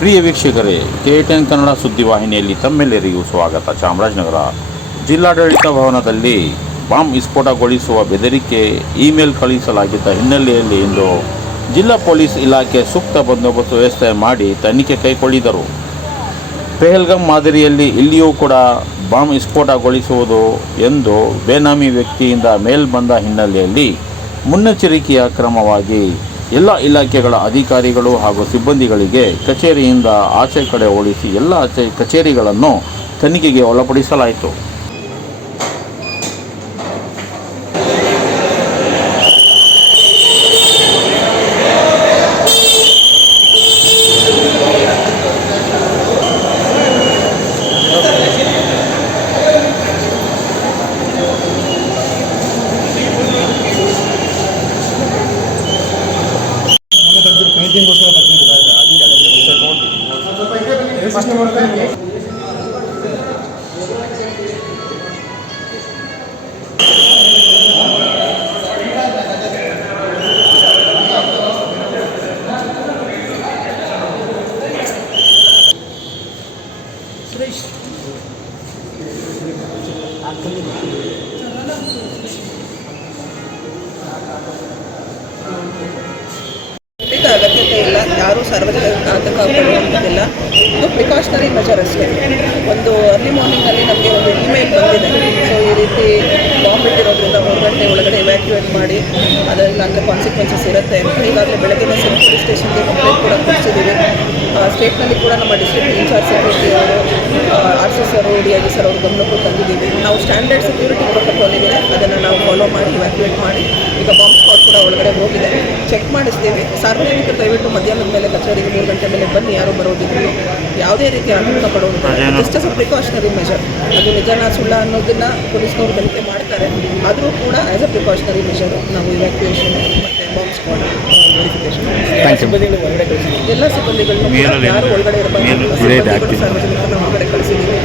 ಪ್ರಿಯ ವೀಕ್ಷಕರೇ, KTN ಕನ್ನಡ ಸುದ್ದಿವಾಹಿನಿಯಲ್ಲಿ ತಮ್ಮೆಲ್ಲರಿಗೂ ಸ್ವಾಗತ. ಚಾಮರಾಜನಗರ ಜಿಲ್ಲಾಡಳಿತ ಭವನದಲ್ಲಿ ಬಾಂಬ್ ವಿಸ್ಫೋಟಗೊಳಿಸುವ ಬೆದರಿಕೆ ಇಮೇಲ್ ಕಳುಹಿಸಲಾಗಿದ್ದ ಹಿನ್ನೆಲೆಯಲ್ಲಿ ಇಂದು ಜಿಲ್ಲಾ ಪೊಲೀಸ್ ಇಲಾಖೆ ಸೂಕ್ತ ಬಂದೋಬಸ್ತ್ ವ್ಯವಸ್ಥೆ ಮಾಡಿ ತನಿಖೆ ಕೈಗೊಳ್ಳಿದರು. ಪೆಹಲ್ಗಾಮ್ ಮಾದರಿಯಲ್ಲಿ ಇಲ್ಲಿಯೂ ಕೂಡ ಬಾಂಬ್ ವಿಸ್ಫೋಟಗೊಳಿಸುವುದು ಎಂದು ಬೇನಾಮಿ ವ್ಯಕ್ತಿಯಿಂದ ಮೇಲ್ ಬಂದ ಹಿನ್ನೆಲೆಯಲ್ಲಿ ಮುನ್ನೆಚ್ಚರಿಕೆಯ ಕ್ರಮವಾಗಿ ಎಲ್ಲ ಇಲಾಖೆಗಳ ಅಧಿಕಾರಿಗಳು ಹಾಗೂ ಸಿಬ್ಬಂದಿಗಳಿಗೆ ಕಚೇರಿಯಿಂದ ಆಚೆ ಕಡೆ ಓಡಿಸಿ ಎಲ್ಲ ಕಚೇರಿಗಳನ್ನು ತನಿಖೆಗೆ ಒಳಪಡಿಸಲಾಯಿತು. ಅಗತ್ಯತೆ ಇಲ್ಲ, ಯಾರೂ ಸಾರ್ವಜನಿಕ ಆತಂಕ ಪಡುವಂಥದ್ದಿಲ್ಲ. ಇದು ಪ್ರಿಕಾಷನರಿ ಮೆಜರ್ ಅಷ್ಟೇ. ಒಂದು ಅರ್ಲಿ ಮಾರ್ನಿಂಗಲ್ಲಿ ನಮಗೆ ಒಂದು ಇಮೇಲ್ ಬಂದಿದೆ. ಸೊ ಈ ರೀತಿ ಬಾಂಬ್ ಇಟ್ಟಿರೋದ್ರಿಂದ 3 ಗಂಟೆ ಒಳಗಡೆ ಇವ್ಯಾಕ್ಯುವೇಟ್ ಮಾಡಿ, ಅದರಿಂದ ಅಂತ ಕಾನ್ಸಿಕ್ವೆನ್ಸಸ್ ಇರುತ್ತೆ ಅಂತ. ಈಗಾಗಲೇ ಬೆಳಗ್ಗೆ ಸಿಮ್ ಪೊಲೀಸ್ ಸ್ಟೇಷನ್ಗೆ ಕಂಪ್ಲೇಂಟ್ ಕೂಡ ಕೊಡಿಸಿದ್ದೀವಿ. ಸ್ಟೇಟ್ನಲ್ಲಿ ಕೂಡ ನಮ್ಮ ಡಿಸ್ಟ್ರಿಕ್ಟ್ ಇನ್ಚಾರ್ಜ್ ಸೆಕ್ರೆಟರಿ ಅವರು, RC ಸರ್, DIG ಸರ್ ಅವ್ರ ಗಮನಕ್ಕೂ ತಂದಿದ್ದೀವಿ. ನಾವು ಸ್ಟ್ಯಾಂಡರ್ಡ್ ಸೆಕ್ಯೂರಿಟಿ ಪ್ರೋಟೋಕಾಲ್ ಇದೆ, ಅದನ್ನು ನಾವು ಫಾಲೋ ಮಾಡಿ ಇವ್ಯಾಕ್ಯುವೇಟ್ ಮಾಡಿ, ಈಗ ಬಾಂಬ್ ಸ್ಪಾಟ್ ಕೂಡ ಒಳಗಡೆ ಹೋಗಿದೆ, ಚೆಕ್ ಮಾಡಿಸ್ತೀವಿ. ಸಾರ್ವಜನಿಕರು ದಯವಿಟ್ಟು ಮಧ್ಯಾಹ್ನದ ಮೇಲೆ ಕಚೇರಿಗೆ 3 ಗಂಟೆ ಮೇಲೆ ಬನ್ನಿ, ಯಾರು ಬರೋದಿದ್ರು ಯಾವುದೇ ರೀತಿ ಆತಂಕ ಪಡುವುದಿಲ್ಲ. Just as a precautionary measure. ಅದು ನಿಜನ ಸುಳ್ಳ ಅನ್ನೋದನ್ನು ಪೊಲೀಸ್ನವರು ತನಿಖೆ ಮಾಡ್ತಾರೆ. ಆದರೂ ಕೂಡ ಆ್ಯಸ್ ಅ ಪ್ರಿಕಾಷನರಿ ಮೆಜರ್ ನಾವು ಇವ್ಯಾಕ್ಯುಯೇಷನ್ ಮತ್ತು ಬಾಂಬ್ ಸ್ಪಾಟ್ ವೆರಿಫಿಕೇಷನ್ ಎಲ್ಲ ಸಿಬ್ಬಂದಿಗಳನ್ನು ಯಾರು ಒಳಗಡೆ ಇರಬಾರ್ದು, ಸಾರ್ವಜನಿಕರನ್ನು ಹೊರಗಡೆ ಕಳಿಸಿದ್ದೀವಿ.